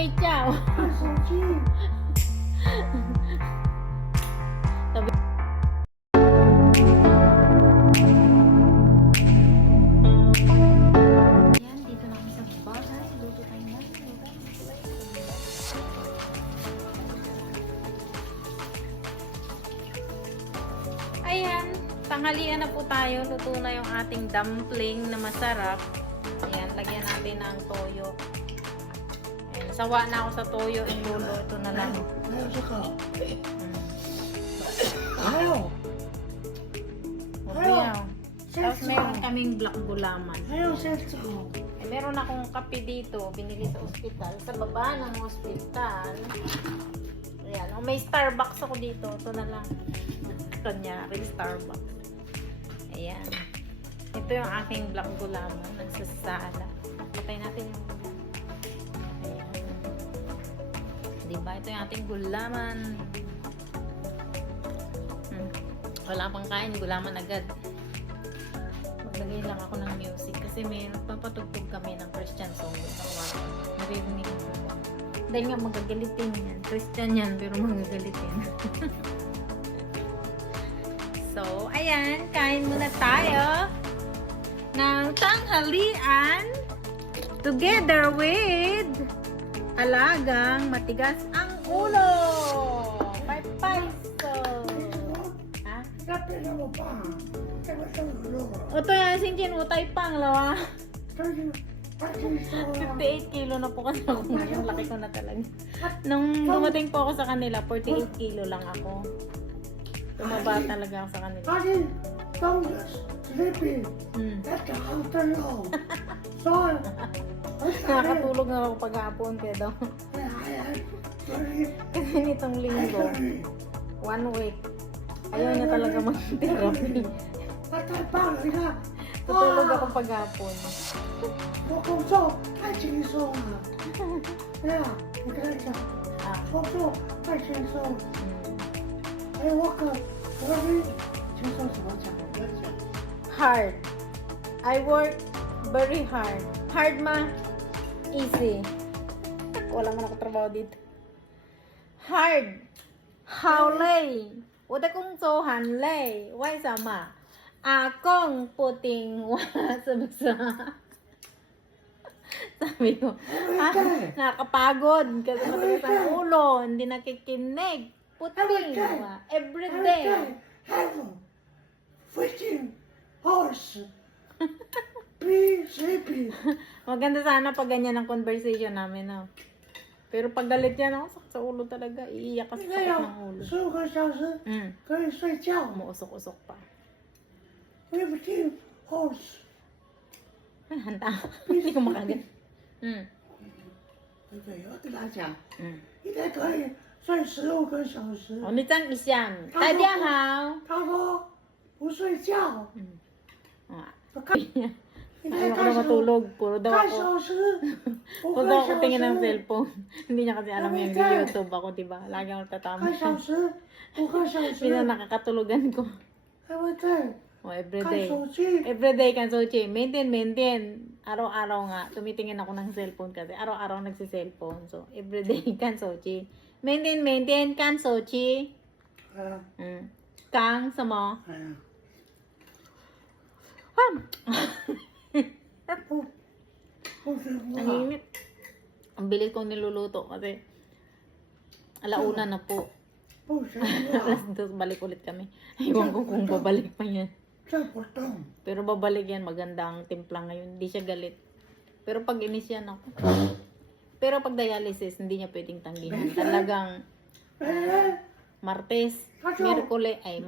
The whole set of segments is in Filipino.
睡觉。看手机。 Yan, dito na kami sa bahay. Luto tayo na. Ayan, tanghalian na po tayo. Luto na yung ating dumpling na masarap. Ayan, lagyan natin ng toyo. Ayan, sawa na ako sa toyo and lulo. Ito na lang. 还有这个， Mm. 还有 Mabayaw. 仙 Tapos 草 meron，kaming black gulaman. 还有仙草， Eh, meron akong kape dito, binili sa ospital. Sa baba ng ospital. Ayan. Oh, may Starbucks ako dito. Ito na lang. Kanyari, Starbucks. Ayan. Ito yung aking black gulaman. Nagsasala. Patay natin yung ayan. Diba? Ito yung ating gulaman. Wala pang kain. Gulaman agad. Maglagay lang ako ng music kasi may papatugtog kami ng Christian song sa kwarto. Naririnig ko pa. Dahil nga magagalitin yan. Christian yan pero magagalitin. So, ayan. Kain muna tayo ng tanghalian together with alagang matigas ang ulo. 5 pesos. Ha? 那变成我爸，这个生猪肉， Ito yan, sinjin utay pang lawa. 这是他听说了， 58 kilo na po kasi ako ngayon. Laki ko na talaga. Nung dumating po ako sa kanila, 48 kilo lang ako. Tumaba talaga ako sa kanila. 他是当着 sleeping， Hmm. 他长真肉，所以我想着， Nakakatulog na ako paghapon kaya daw. 所以 Kasi nitong 还 linggo, 可以， 1 week, ayaw niya talaga mag-therapy. 他太棒了，你看， Tutulog 啊 ako paghapon. 我工作太轻松了，对呀，你看一下， Ah. 工作太轻松， Hmm. 还有我可以轻松怎么讲？我跟你讲。 Hard. I work very hard. Hard ma, easy. Wala man ako trabaho dito. Hard. How lay? Wala kong sohan lay. Why sama? Akong puting wala sa basa. Sabi ko, nakakapagod kasi matigas ang ulo, hindi nakikinig. Puting wa. Everyday. have freaking horse. Be sleepy. Maganda sana pag ganyan ang conversation namin, no? Pero pag galit yan, ako, sakit sa ulo talaga. Iiyak kasi 应 sakit 该有 ng ulo. 15个小时 Mm. 可以睡觉。 Umuusok-usok pa. Freaking horse. Ay, hanta. Hindi ko makagat. Mm. 对对，我跟他讲， Mm. 应该可以睡15个小时。 O, nitang isyam. Tadya how? 他说不睡觉， Mm. Ah. 我看应该 Ayaw ko 看 na 小 matulog. Puro daw 看 ako. 小时，5 Puro 个 daw ako 小 tingin ng 时， cellphone. Hindi niya kasi alam yung Okay. YouTube ako, diba? Lagi ako tatama. 看小时，5个小 Hindi 时， na nakakatulugan ko. 对不对？ O, 看 everyday. 手机。 Everyday kan Sochi. Maintain. Araw-araw nga. Tumitingin ako ng cellphone kasi. Araw-araw nagsi-cellphone. So, everyday kan Sochi. Maintain kan Sochi. 嗯 Mm. Kang sa mo. 嗯， 不是不 Ang 好， init. Ang bilis kong niluluto kasi alauna na po. 不是不好， Alas 2 balik ulit kami. Ewan ko kung babalik pa yan. 这不动。 Pero babalik yan. Maganda ang timpla ngayon. Hindi siya galit. Pero pag inis yan ako. Pero pag dialysis, hindi niya pwedeng tanggihan. Talagang 哎， Martes,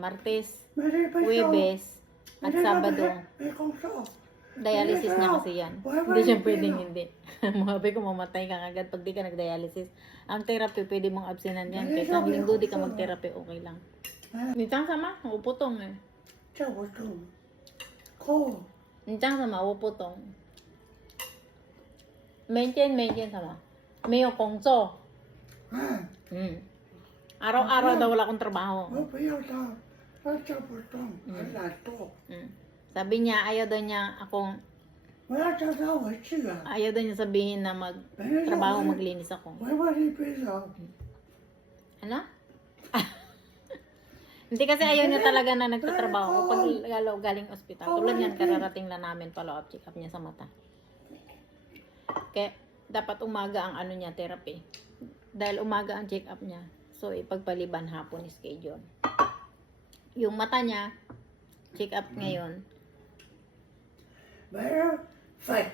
Martes, 没事被 Huwebes, at Sabado. 没空受。 Dialysis niya kasi yan. Hindi siya pwedeng hindi. Mahabi ko mamatay ka agad pag di ka nag-dialysis. Ang therapy, pwede mong absinan yan. Kahit ang linggo di ka mag-therapy, okay lang. 哎， Nitang sama, uputong eh. 这不动。空， Nitang sama, uputong. Maintain sama. Mayo kongso. 哎， Hmm. Araw-araw daw wala akong trabaho. 我不要他，他这不动，我懒惰。 Hmm. Sabi niya, ayaw daw niya akong 我我要找到我去啊， Ayaw daw niya sabihin na 没人说 magtrabaho, 我 maglinis ako. 我问你别走， Ano? Hindi kasi ayaw niya talaga na nagtatrabaho pag galing ospital. Tulad yan, kararating lang namin follow-up check-up niya sa mata. Kaya dapat umaga ang ano niya, therapy. Dahil umaga ang check-up niya. So, ipagpaliban hapon schedule. Yung mata niya, check-up ngayon. 没人 fight，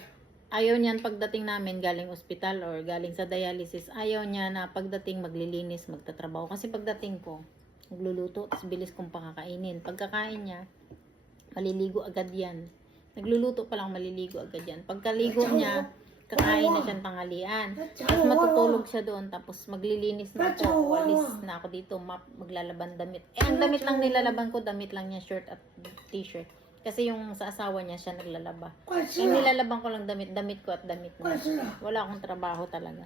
Ayaw niyan pagdating namin galing ospital or galing sa dialysis. Ayaw niya na pagdating maglilinis, magtatrabaho. Kasi pagdating ko, nagluluto, tapos bilis kong pakakainin. Pagkakain niya, maliligo agad yan. Nagluluto pa lang, maliligo agad yan. Pagkaligo niya, kakain na siyang tanghalian. Tapos matutulog siya doon, tapos maglilinis na ako, walis na ako dito, maglalaban damit. Ang damit lang nilalaban ko, damit lang niya, shirt at t-shirt. Kasi yung sa asawa niya, siya naglalaba. 快吃 Yung 了， nilalaban ko lang damit, damit ko at damit 快 niya. 吃了， Wala akong trabaho talaga.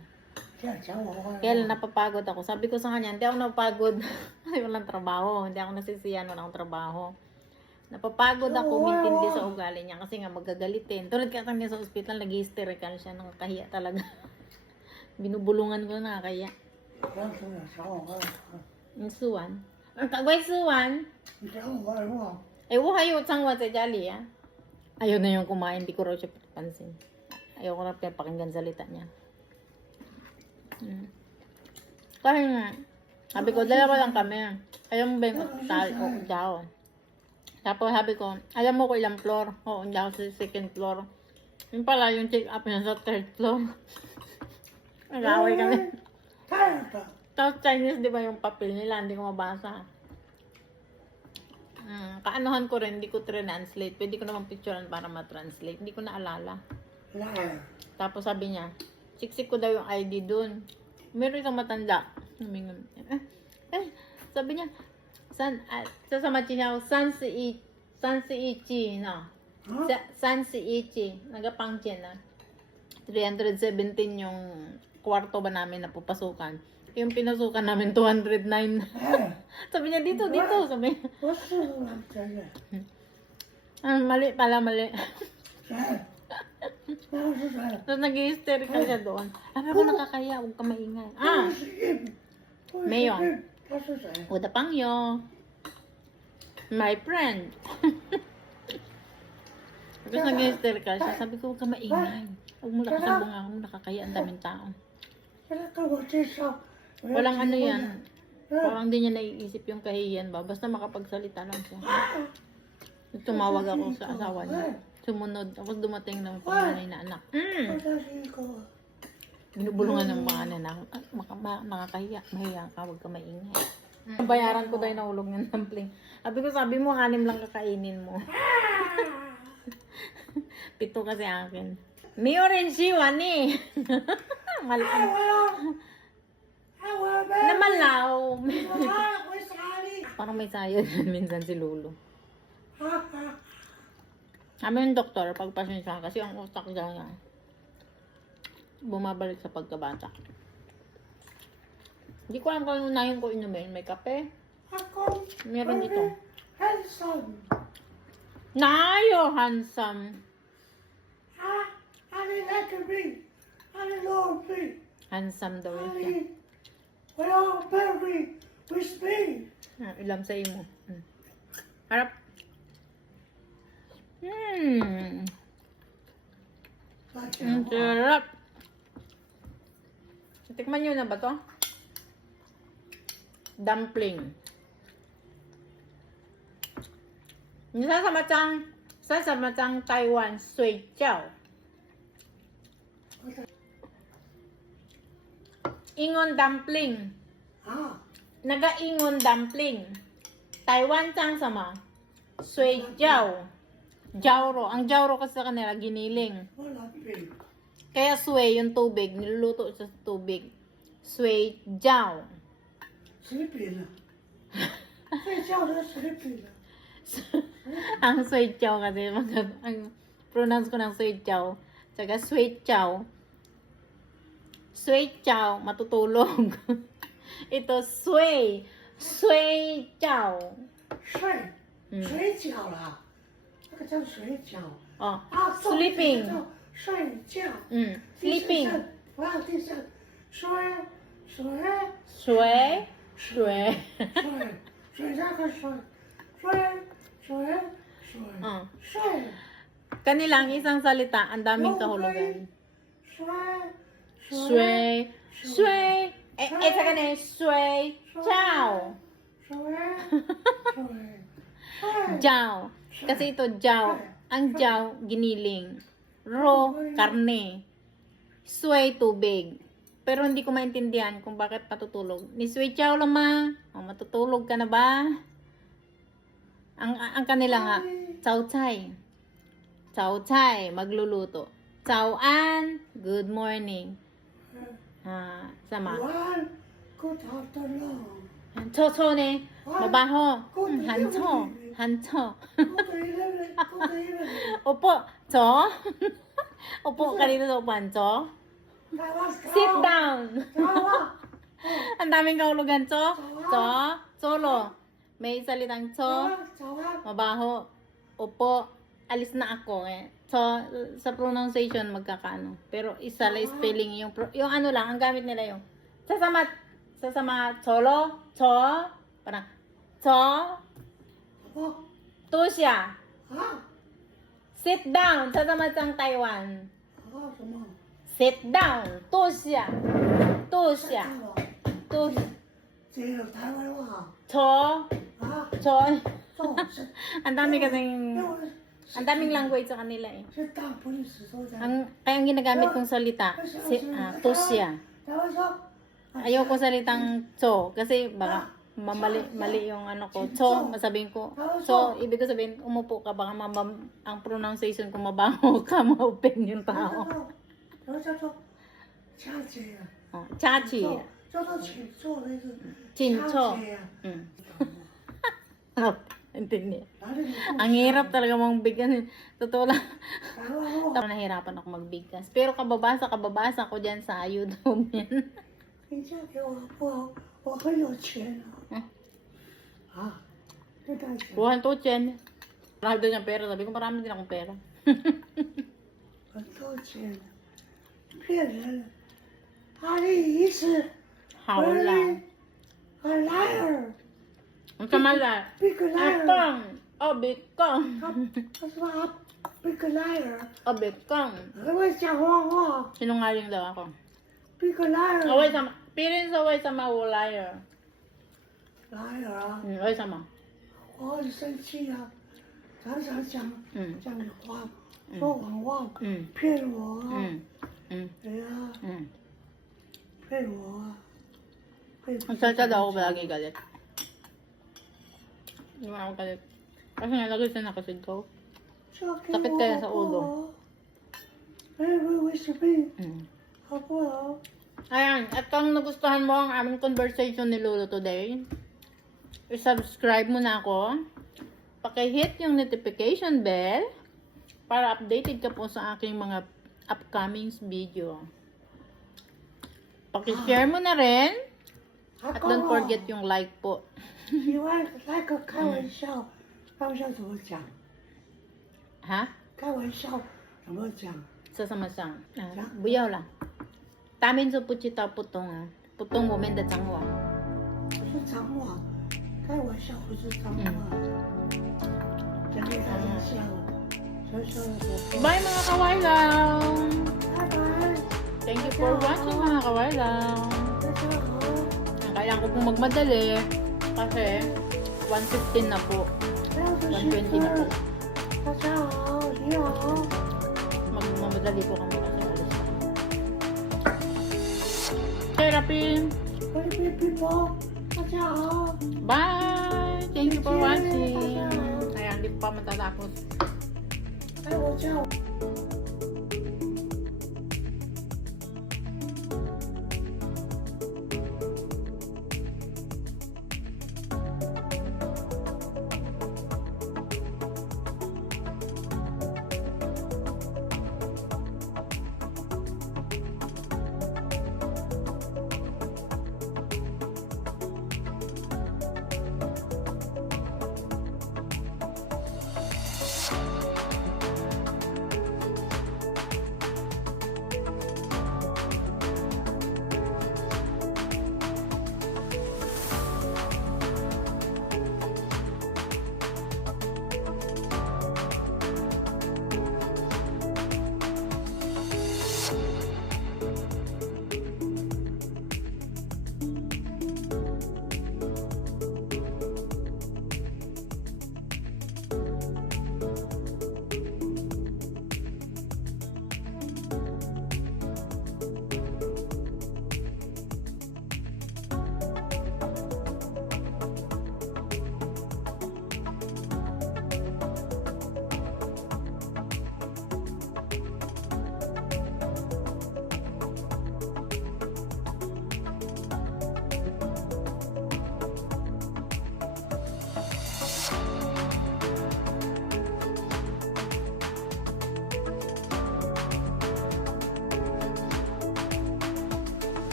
这样讲我话。 Kaya lang napapagod ako. Sabi ko sa kanya, hindi ako napapagod. Kasi walang trabaho. Hindi ako nasisiyan, walang trabaho. Napapagod ako, umintindi sa ugali niya. Kasi nga magagalitin. Tulad ka niya sa ospital, nag-hysterical siya. Nakakahiya talaga. Binubulungan ko na, nakakahiya. 不要吃了，找我玩。 Yung suwan. Ang kagway suwan. 你找我玩我， Eh, wuhayo, tsangwa sa jali, ah. Ayaw na yung kumain, di ko raw siya pansin. Ayaw ko na pinapakinggan salita niya. Kasi nga, sabi ko, dalawa lang kami. Ayaw mo ba yung hospital? Oo, daw. Tapos sabi ko, alam mo ko ilang floor? Oo, daw sa second floor. Yung pala, yung check-up niya sa third floor. Nag-away kami. 太的， Tapos Chinese, di ba yung papel nila, hindi ko mabasa. Kaanohan ko rin, hindi ko translate. Pwede ko naman picturean para ma-translate. Hindi ko naalala. 来， Tapos sabi niya, siksik ko daw yung ID dun. Meron isang matanda. Sabi niya, sasama niya ako, san si Ichi, no? 啊， San si Ichi, nagapangtien na. 317 yung kwarto ba namin na pupasukan. Yung pinasukan namin, 209. 哎， Sabi niya, dito. Sabi niya, 我是我真的， mali pala, mali. 谁？那是谁？ Tapos nag-hysterical siya doon. Sabi ko, nakakaya, huwag ka maingay. Ah, 是一， Mayon. 他是谁？ Uda Pangyo. My friend. Tapos nag-hysterical siya. Sabi ko, huwag ka maingay. Huwag mo nakasabong ako, nakakaya, ang daming tao. 他跟我介绍， Walang ano yan. Parang di niya naiisip yung kahihiyan ba. Basta makapagsalita lang siya. Tumawag ako sa asawa niya. Sumunod. Tapos dumating ng panganay na anak. 他是一个， Binubulungan ng mga anak. Nakakahiya. Mahiya ka. Huwag ka maingay. Bayaran ko daw yung nahulog ng dumpling. Sabi mo, 6 lang kakainin mo. 7 kasi akin. Mio rin siya, ni. 哎我要，哎我没， Namalaw. 我傻你， Parang may sayad yan minsan si Lolo. 哈哈， Kami yung doktor, pagpasensya kasi ang utak daw niya bumabalik sa pagkabata. Hindi ko alam kung unahin ko inumin. May kape. 阿公， Meron ito. handsome， Nayo, handsome. 你 like me，你 love me， Handsome daw siya. 你我要 marry with me， Ilam sa imo. Harap. Ang sarap. Tikman nyo na ba to? Dumpling. Sa macang Taiwan, sui chow. Ingon dumpling. 啊， Naga-ingon dumpling. Taiwan chang sama. Sui chow. Jawro. Ang jawro kasi sa kanila, giniling. 我老病， Kaya sway, yung tubig, niluluto sa tubig. Sway jiao. 谁病了？睡觉的谁病了？ Ang sway jiao kasi, ang pronounce ko ng sway jiao. Tsaka sway jiao. Sway jiao, matutulog. Ito, sway. Sway jiao. 睡，睡觉了，那个叫睡觉。Oh, 啊，做 sleeping. 叫睡觉。 Sleeping. 我要第三，睡睡 Shui. Shui. 睡那个睡Oh. 睡 Kanilang isang salita, ang daming kahulugan. 睡 Shui. Shui. Sa kanil, shui. Ciao. 睡 Jiao. Kasi ito, jiao. Ang jiao, giniling. Ro, karne. Sui, tubig. Pero hindi ko maintindihan kung bakit patutulog. Ni Sui Chow lama. O, matutulog ka na ba? Ang kanila nga, Chow Chai. Chow Chai, magluluto. Chow An, good morning. Sama. One, good afternoon. Cho cho ne, mabaho. Hancho, hancho. Good evening. Good evening. Opo, cho. Opo ka dito sa upuan, cho. Sit down. Ang daming kahulugan, cho. Cho, solo. May salitang cho, mabaho. Opo, alis na ako. So, sa pronunciation magkakaano. Pero isa lang spelling yung ano lang, ang gamit nila yung sasama, solo, cho, parang, cho, to siya. Sit down, sasama siyang Taiwan. Sit down, to siya. To siya. To, 这个台湾话 cho, 啊， cho. 这是 Ang dami kasing, ang daming language sa kanila eh. 是大不历史都在。 Kaya ang ginagamit kong salita, to siya. 台湾说， Ayoko salitang cho kasi baka mali yung ano ko. Cho, masabihin ko. So, ibig ko sabihin, umupo ka, baka ang pronunciation ko mabango ka, ma-open yung tao. 然后叫做掐姐， Oh, chachi. 叫做请坐那个 Chincho. 掐姐呀。 Ano? Intindi. 哪里你 Ang hirap talaga mong bigyan. Totoo lang. 台湾话， Nahirapan ako magbigkas. Pero kababasa ko dyan sa YouTube yan. 你嫁给我不好，我很有钱啊。啊，这大钱， Buhan to, Chen. Marami doon yung pera. Sabi ko, marami din akong pera. 很多钱，骗人。阿里一是 How lang. a liar, Ang kamala. big liar. Akong. O, bikong. 他说啊，big liar， O, bikong. 很会讲谎话 Sinungaling daw ako. ，big liar。 Away sama. Pirin sa away sama liar. liar 啊， Away sama. 我很生气啊，常常讲嗯讲谎，说谎话， Mm. 骗我啊， Mm. 对啊， Mm. 骗我啊，骗 Ang salta daw ako palagi galit. Hindi mo ako galit. Kasi nalagay sa nakasigaw. Sakit kaya sa ulo. 没有为什么？ Mm. 好不好？ Ayan, at kung nagustuhan mo ang aming conversation ni Lolo today, i-subscribe mo na ako. Paki-hit yung notification bell para updated ka po sa aking mga upcoming video. Paki-share mo na rin. At don't forget yung like po. 喜欢那个开玩笑，开玩笑怎么讲？ Ha? 开玩笑怎么讲？ Sasamasang. Buyaw lang. Tamin sa puchita putong putong moment at sangwa. 不是脏话，开玩笑不是脏话，讲给大家笑，小小的火锅。 Bye mga kawailaw! 拜拜， Thank you for watching mga kawailaw! 大家好， Kailangan ko pong magmadali kasi 1:15 na po. 不要说媳 1:20 妇 na po. 儿，大家好，你好。 Magmamadali po kami kasi alis na. Therapy! Baby people，大家好。 Bye! Thank you for watching! Ayan, hindi pa matatapos. 哎，我叫。